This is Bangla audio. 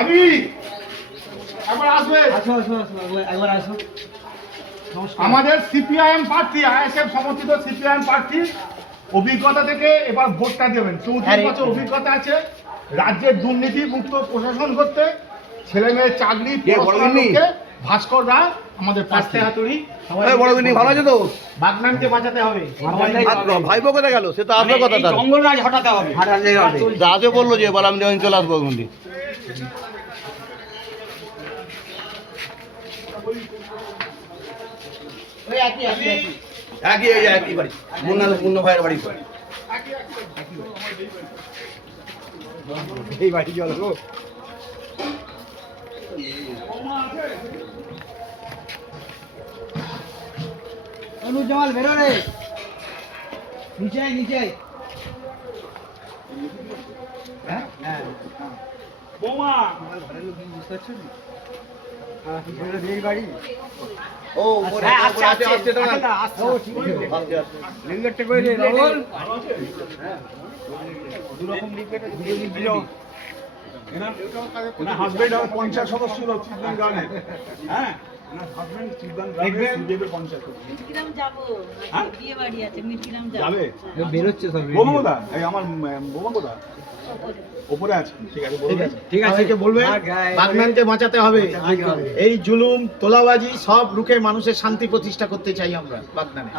আমি একবার আসবে। একবার আসো। আমাদের সিপিআইএম প্রার্থী, আইএসএফ সমর্থিত সিপিআইএম প্রার্থী, অভিজ্ঞতা থেকে এবার ভোটটা দেবেন। 34 বছর অভিজ্ঞতা আছে রাজ্যের দুর্নীতি মুক্ত প্রশাসন করতে, ছেলে মেয়ের চাকরি পড়াশোনাকে। ভাস্কর রায় আমাদের প্রার্থী। হাতুড়ি বড়দিনী ভালো আছে তো? বাগনানকে বাঁচাতে হবে। ভাইপো কোথায় গেল? সে তো আসবে কথা তার। জঙ্গলরাজ হটাতে হবে। রাজে বললো যে এবার আমি যখন চলে আসবো ওখানে। একই বাড়ি, মুন্না ভাইয়ের বাড়ি। এই বাড়ি জল গো। অনুজমাল বেরো রে, নিচে নিচে। হ্যাঁ হ্যাঁ বোমা বাড়ি। ও ওপরে আছে আসছে তো না। ও ঠিক আছে। আসছে আসছে। লিঙ্গেটটা কই রে রাহুল? দুরকম লিঙ্গেট দিল। এনার হাজবেন্ড আর পঞ্চায়েত সদস্য ছিল চিদগান গ্রামে। হ্যাঁ, এনার হাজবেন্ড চিদগান গ্রামে সিপিএমের পঞ্চায়েত সদস্য। মিটিরাম যাবো, হ্যাঁ? বিয়ে বাড়ি আছে, মিটিরাম যাবো। যাবে? বেরোচ্ছে সব। বোমা কোথা? এই আমার বোমা কোথা? ওপরে আছে। ঠিক আছে, বলবেন। ঠিক আছে, বলবেন বাগনানকে বাঁচাতে হবে। এই জুলুম তোলাবাজি সব রুখে মানুষের শান্তি প্রতিষ্ঠা করতে চাই আমরা বাগনানে।